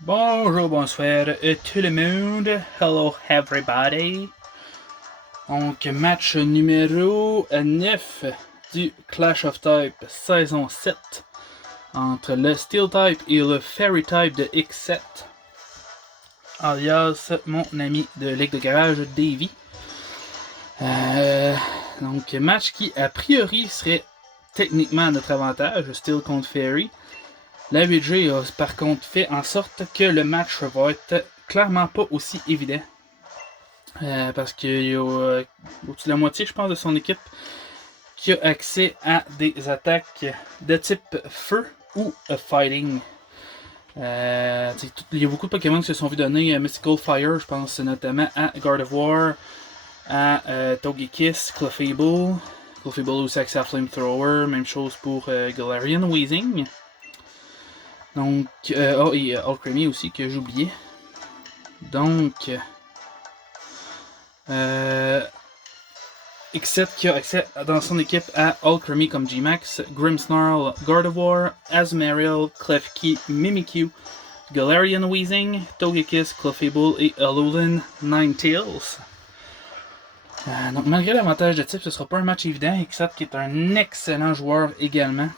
Bonjour, bonsoir tout le monde. Hello everybody. Donc, match numéro 9 du Clash of Type saison 7 entre le Steel Type et le Fairy Type de X7, alias mon ami de Ligue de Garage, Davy. Donc, match qui a priori serait techniquement à notre avantage, Steel contre Fairy. La BG a par contre fait en sorte que le match va être clairement pas aussi évident. Parce qu'il y a au-dessus de la moitié, je pense, de son équipe qui a accès à des attaques de type feu ou fighting. Il y a beaucoup de Pokémon qui se sont vus donner Mystical Fire, je pense notamment à Gardevoir, à Togekiss, Clefable. Clefable aussi accès à Flamethrower, même chose pour Galarian Weezing. Donc, et Alcremie aussi, que j'oubliais. Donc, X7 qui a accès dans son équipe à Alcremie comme G-Max, Grimmsnarl, Gardevoir, Azumarill, Klefki, Mimikyu, Galarian Weezing, Togekiss, Clefable et Alolan Ninetales. Donc, malgré l'avantage de type, ce sera pas un match évident. X7 qui est un excellent joueur également.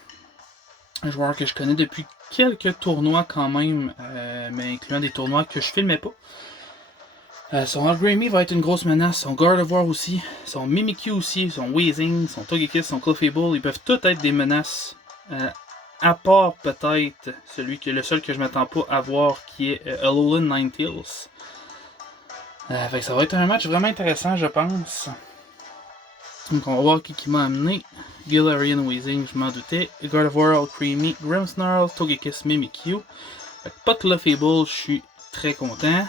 Un joueur que je connais depuis quelques tournois quand même, mais incluant des tournois que je filmais pas. Son Alcremie va être une grosse menace, son Gardevoir aussi, son Mimikyu aussi, son Weezing, son Togekiss, son Clefable, ils peuvent tous être des menaces. À part peut-être le seul que je m'attends pas à voir qui est Alolan Ninetales. Fait que ça va être un match vraiment intéressant, je pense. Donc on va voir qui m'a amené. Galarian Weezing, je m'en doutais. Gardevoir, Alcremie, Grimmsnarl, Togekiss, Mimikyu. Pas de Clefable, je suis très content.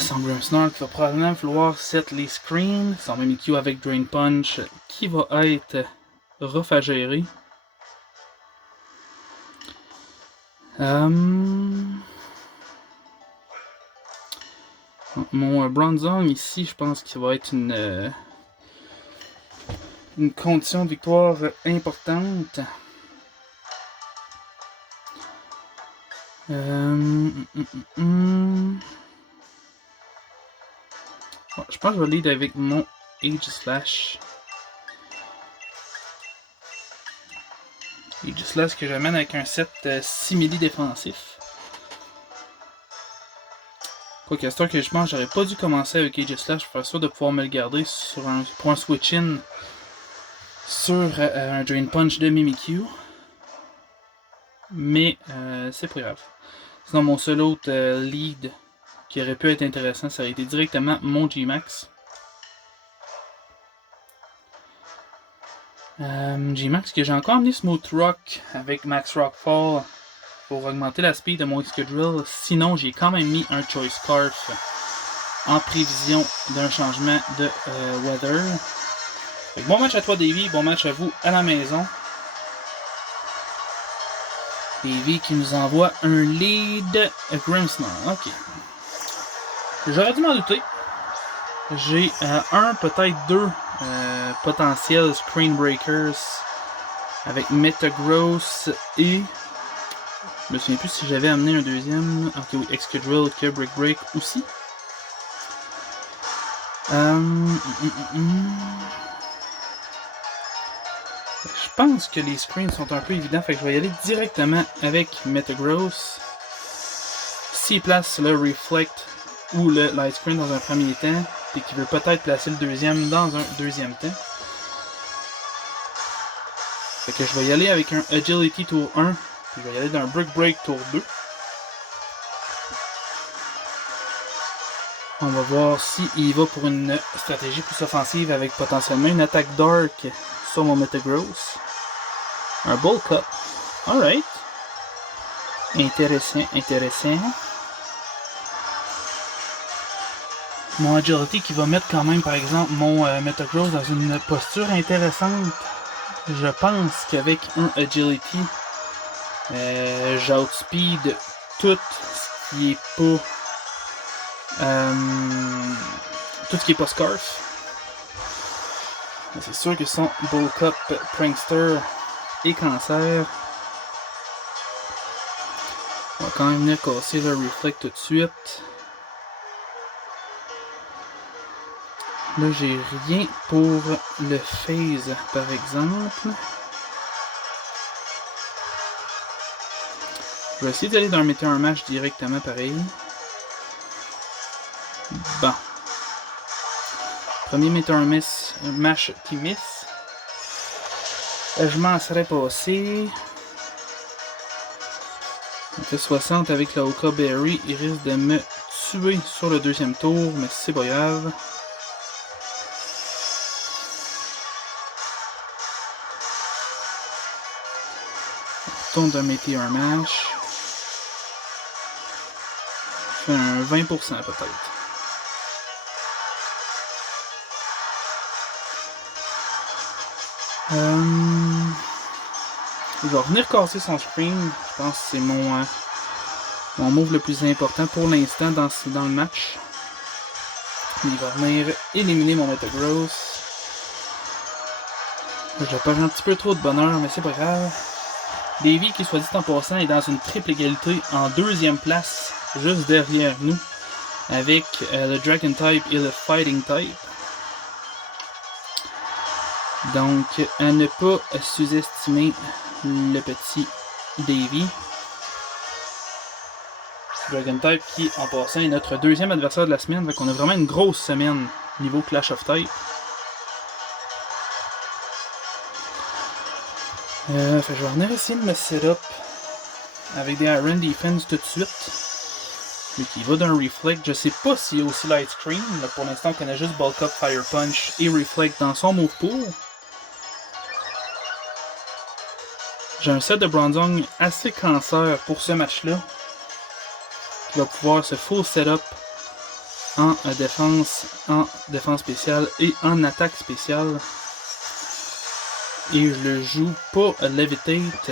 Son Grimmsnarl qui va probablement vouloir set les screens. Son Mimikyu avec Drain Punch qui va être rough à gérer. Mon Bronzong ici, je pense qu'il va être une condition de victoire importante. Je pense que je vais lead avec mon Aegislash. Aegislash que j'amène avec un set simili défensif. Quoique à ce temps que je pense, j'aurais pas dû commencer avec Aegislash pour faire sûr de pouvoir me le garder pour un switch-in sur un Drain Punch de Mimikyu. Mais c'est pas grave. Sinon, mon seul autre lead qui aurait pu être intéressant, ça aurait été directement mon G-Max. G-Max que j'ai encore amené Smooth Rock avec Max Rockfall pour augmenter la speed de mon Excadrill. Sinon, j'ai quand même mis un Choice Scarf en prévision d'un changement de weather. Fait que bon match à toi, Davy. Bon match à vous à la maison. Davy qui nous envoie un lead Grimmsnarl. Ok. J'aurais dû m'en douter. J'ai un, peut-être deux potentiels Screen Breakers avec Metagross et... Je me souviens plus si j'avais amené un deuxième. Ok, oui, Excadrill que Brick Break aussi. Je pense que les screens sont un peu évidents, fait que je vais y aller directement avec Metagross. S'il place le Reflect ou le Light Screen dans un premier temps, et qu'il veut peut-être placer le deuxième dans un deuxième temps. Fait que je vais y aller avec un Agility Tour 1, puis je vais y aller d'un Brick Break Tour 2. On va voir s'il va pour une stratégie plus offensive avec potentiellement une attaque Dark sur mon Metagross. Un Bulk Up. Alright. Intéressant, intéressant. Mon Agility qui va mettre quand même, par exemple, mon Metagross dans une posture intéressante. Je pense qu'avec un Agility, j'outspeed tout ce qui est pas... tout ce qui est pas Scarf. C'est sûr que son Bulk Up, Prankster et Cancer. va quand même venir casser le reflect tout de suite. Là, j'ai rien pour le phase, par exemple. Je vais essayer d'aller dans un match directement pareil. Bon. Premier match qui miss. Je m'en serais passé. Il fait 60 avec la Oka Berry. Il risque de me tuer sur le deuxième tour, mais c'est pas grave. On tourne d'un Meteor Mash. Je fais un 20% peut-être. Il va venir casser son screen. Je pense que c'est mon move le plus important pour l'instant dans le match. Il va venir éliminer mon Metagross. Je perds un petit peu trop de bonheur, mais c'est pas grave. Davy, qui soit dit en passant, est dans une triple égalité en deuxième place, juste derrière nous, avec le Dragon Type et le Fighting Type. Donc, à ne pas sous-estimer le petit Davy. Dragon Type qui, en passant, est notre deuxième adversaire de la semaine. Donc, on a vraiment une grosse semaine niveau Clash of Type. Je vais venir essayer de me setup avec des Iron Defense tout de suite. Lui qui va d'un Reflect. Je sais pas s'il y a aussi Light Screen. Là, pour l'instant, on connaît juste Bulk Up, Fire Punch et Reflect dans son move pool. J'ai un set de Bronzong assez cancer pour ce match-là. Qui va pouvoir se full setup en défense spéciale et en attaque spéciale. Et je le joue pas Levitate,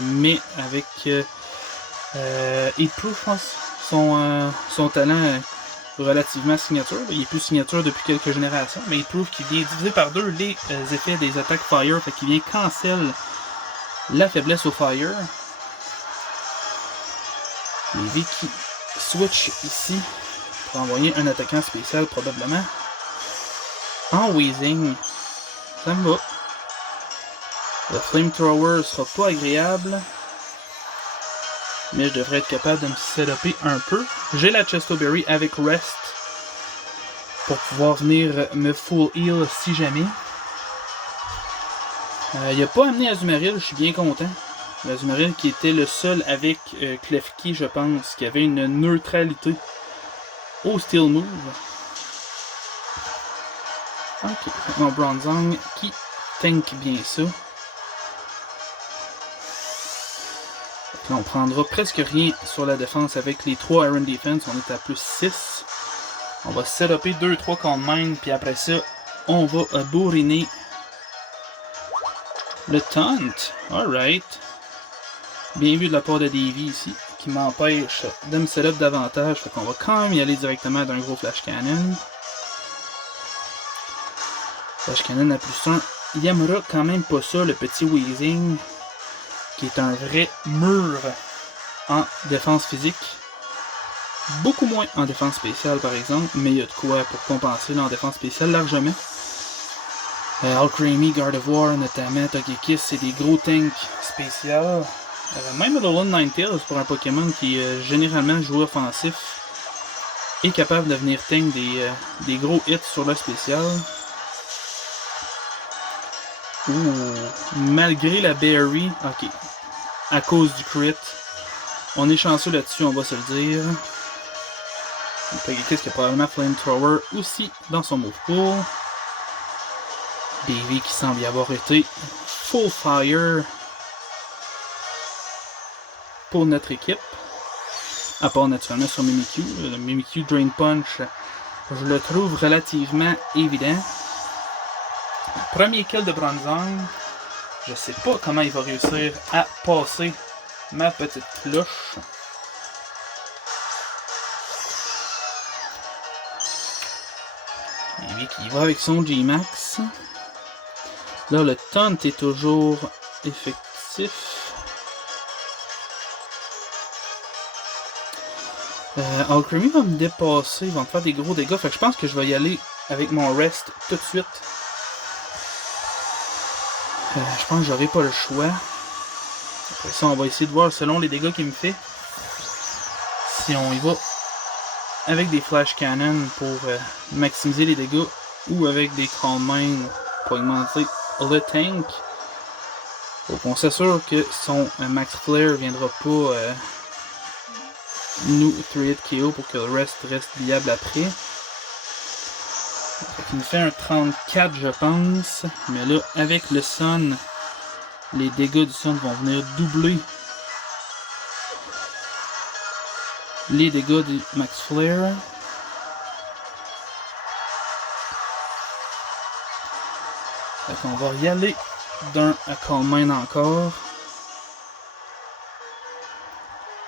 mais avec Heatproof, je pense. Son talent relativement signature. Il est plus signature depuis quelques générations, mais Heatproof qui vient diviser par deux les effets des attaques Fire, fait qu'il vient cancel la faiblesse au Fire. Davy qui switch ici pour envoyer un attaquant spécial probablement. En Weezing, ça me va. Le Flamethrower sera pas agréable, mais je devrais être capable de me setuper un peu. J'ai la Chesto Berry avec Rest pour pouvoir venir me full heal si jamais. Il n'a pas amené Azumarill, je suis bien content. Azumarill qui était le seul avec Klefki, je pense, qui avait une neutralité au Steel Move. Ok, mon Bronzong qui tank bien ça. Là, on prendra presque rien sur la défense avec les 3 Iron Defense. On est à plus 6. On va setuper 2-3 contre mine. Puis après ça, on va bourriner le taunt. Alright. Bien vu de la part de Davy ici. Qui m'empêche de me setup davantage. Fait qu'on va quand même y aller directement d'un gros Flash Cannon. Flash Cannon à plus 1. Il aimera quand même pas ça, le petit Weezing. Qui est un vrai mur en défense physique. Beaucoup moins en défense spéciale par exemple, mais il y a de quoi pour compenser là, en défense spéciale largement. Alcremie, Gardevoir notamment, Togekiss, c'est des gros tanks spéciaux. Même Alolan Ninetales pour un Pokémon qui est généralement joueur offensif est capable de venir tank des gros hits sur le spécial. Malgré la Berry, ok, à cause du crit, on est chanceux là-dessus, on va se le dire. Togekiss qui a probablement Flamethrower aussi dans son move pool. Davy qui semble y avoir été full fire pour notre équipe. À part naturellement sur Mimikyu. Le Mimikyu Drain Punch, je le trouve relativement évident. Premier kill de Bronzong. Je sais pas comment il va réussir à passer ma petite cloche. Davy qui va avec son G-Max. Là, le taunt est toujours effectif. Alchemy va me dépasser, il va me faire des gros dégâts, fait que je pense que je vais y aller avec mon rest tout de suite. Je pense que j'aurai pas le choix. Après ça, on va essayer de voir selon les dégâts qu'il me fait. Si on y va avec des flash cannon pour maximiser les dégâts ou avec des calm mind pour augmenter le tank. Faut qu'on s'assure que son max flare viendra pas nous 3-hit KO pour que le reste viable après. Il me fait un 34 je pense, mais là avec le sun, les dégâts du sun vont venir doubler les dégâts du max flare. Fait qu'on va y aller d'un à calm mind encore.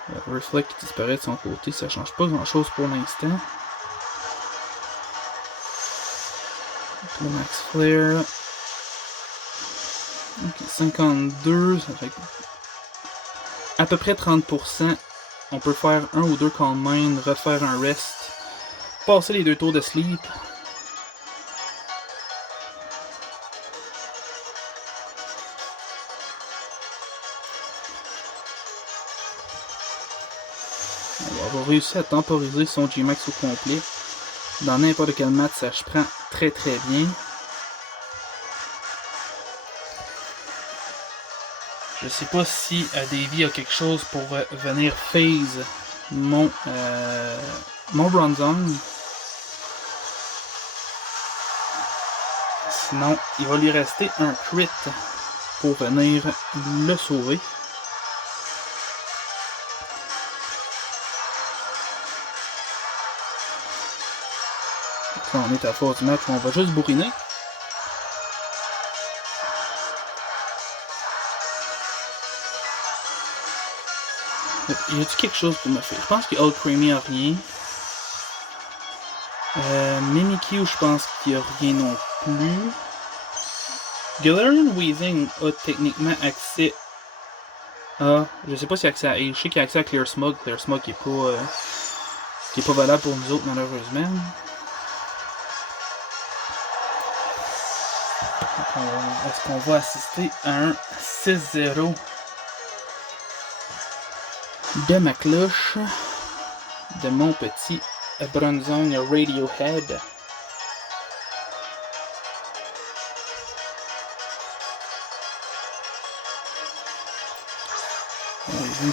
Le reflect qui disparaît de son côté, ça change pas grand chose pour l'instant. Le max flare. Ok, 52, ça fait à peu près 30%. On peut faire un ou deux calm mind, refaire un rest, passer les 2 tours de sleep. On va avoir réussi à temporiser son G-Max au complet. Dans n'importe quel match, ça je prends très bien. Je sais pas si Davey a quelque chose pour venir phase mon Bronzong. Sinon, il va lui rester un crit pour venir le sauver. Là, on est à la phase du match où on va juste bourriner. Y a-t-il quelque chose pour me faire? Je pense que Alchemy a rien. Mimikyu, je pense qu'il n'y a rien non plus. Galarian Weezing a techniquement accès à... Je sais pas s'il a accès à Age. Je sais qu'il a accès à Clear Smog. Clear Smog qui est pas valable pour nous autres malheureusement. Est-ce qu'on va assister à un 6-0 de ma cloche, de mon petit Bronzong Radiohead?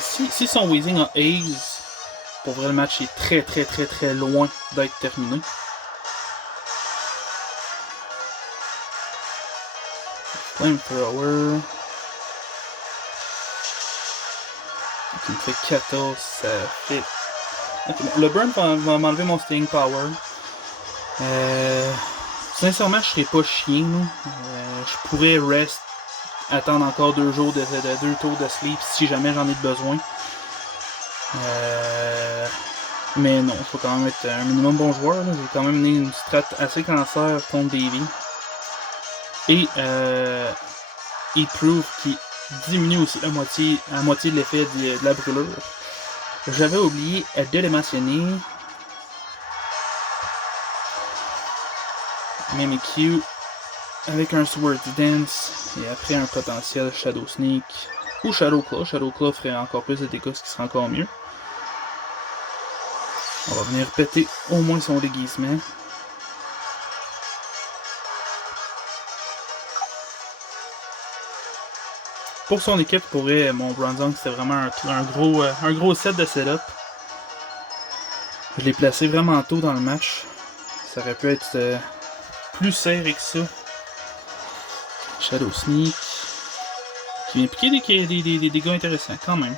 Si son Weezing a Ace, pour vrai le match est très loin d'être terminé. Flamethrower. Qui me fait 14, ça fait... Okay, le burn va m'enlever mon staying power. Sincèrement, je serais pas chien. Je pourrais rest, attendre encore 2 jours de 2 tours de sleep si jamais j'en ai besoin. Mais non, il faut quand même être un minimum bon joueur. J'ai quand même mené une strat assez cancer contre Davey. Et il prouve qu'il diminue aussi à moitié de l'effet de la brûlure. J'avais oublié de le mentionner. Mimikyu avec un Sword Dance et après un potentiel Shadow Sneak ou Shadow Claw. Shadow Claw ferait encore plus de dégâts, ce qui serait encore mieux. On va venir péter au moins son déguisement. Pour son équipe, mon Bronzong, c'était vraiment un gros set de setup. Je l'ai placé vraiment tôt dans le match. Ça aurait pu être plus serré que ça. Shadow Sneak. Qui vient piquer des dégâts intéressants quand même.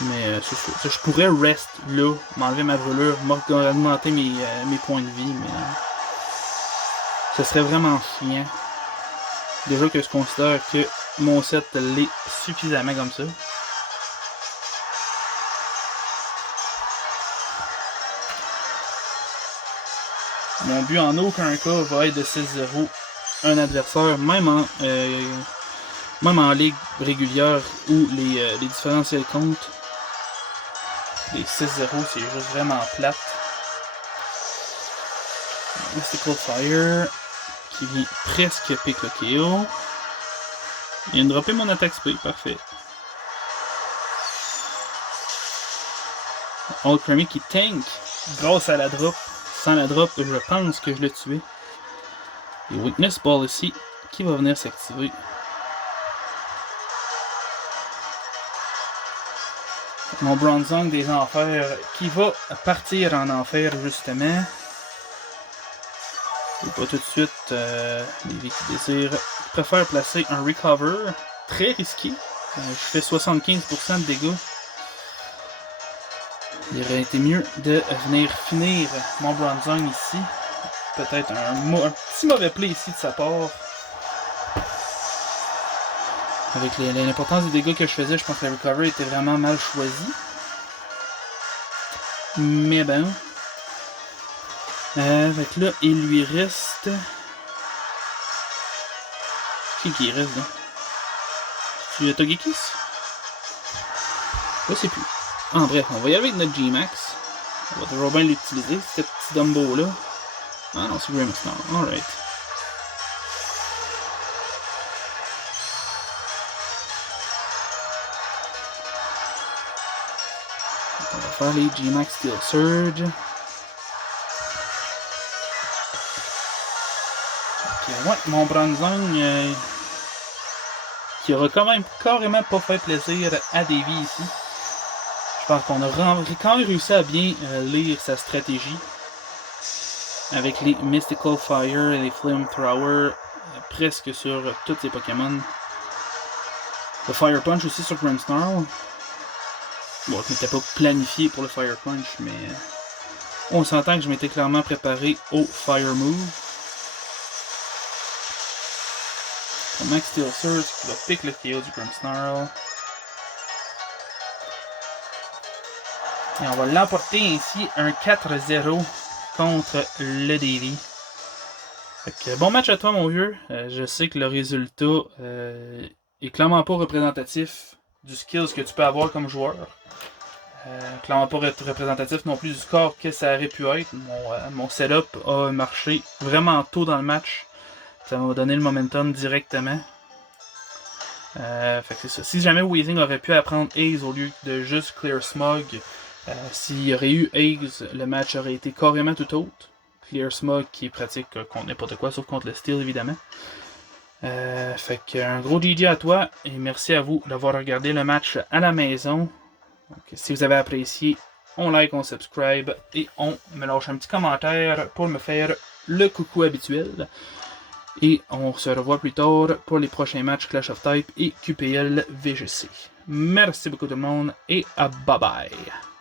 Mais je pourrais rest là, m'enlever ma brûlure, m'augmenter mes points de vie, mais ce serait vraiment chiant. Déjà que je considère que mon set l'est suffisamment comme ça. Mon but en aucun cas va être de 6-0 un adversaire, même Même en ligue régulière où les différentiels comptent, les 6-0 c'est juste vraiment plate. Mystical Fire qui vient presque pick le KO. Il vient de dropper mon attaque spray, parfait. Alchemy qui tank grâce à la drop. Sans la drop, je pense que je l'ai tué. Et Weakness Ball ici qui va venir s'activer. Mon Bronzong des enfers qui va partir en enfer justement. Et pas tout de suite les vies qui désirent. Je préfère placer un Recover. Très risqué. Je fais 75% de dégâts. Il aurait été mieux de venir finir mon Bronzong ici. Peut-être un petit mauvais play ici de sa part. Avec l'importance des dégâts que je faisais, je pense que le recovery était vraiment mal choisi. Mais bon. Fait que là, il lui reste... Qui reste là? C'est Togekiss? Je sais plus. En bref, on va y aller avec notre G-Max. On va toujours bien l'utiliser, ce petit Dumbo là. Ah non, c'est Grimmsnarl. Alright. On va faire les G-Max Steel Surge. Ok, ouais, mon Bronzong qui aura quand même carrément pas fait plaisir à Davy ici. Je pense qu'on a quand même réussi à bien lire sa stratégie. Avec les Mystical Fire et les Flamethrower presque sur tous ses Pokémon. Le Fire Punch aussi sur Grimmsnarl. Bon, je m'étais pas planifié pour le Fire Punch, mais on s'entend que je m'étais clairement préparé au Fire Move. Le Max Steel Surge qui va pick le KO du Grimmsnarl. Et on va l'emporter ainsi un 4-0 contre le Davy. Bon match à toi mon vieux. Je sais que le résultat est clairement pas représentatif du skills que tu peux avoir comme joueur. Clairement pas représentatif non plus du score que ça aurait pu être. Mon setup a marché vraiment tôt dans le match. Ça m'a donné le momentum directement. Fait que c'est ça. Si jamais Weezing aurait pu apprendre Haze au lieu de juste Clear Smog, s'il y aurait eu Haze, le match aurait été carrément tout autre. Clear Smog qui est pratique contre n'importe quoi, sauf contre le Steel évidemment. Fait que un gros GG à toi et merci à vous d'avoir regardé le match à la maison. Donc, si vous avez apprécié, on like, on subscribe et on me lâche un petit commentaire pour me faire le coucou habituel. Et on se revoit plus tard pour les prochains matchs Clash of Type et QPL VGC. Merci beaucoup tout le monde et bye bye!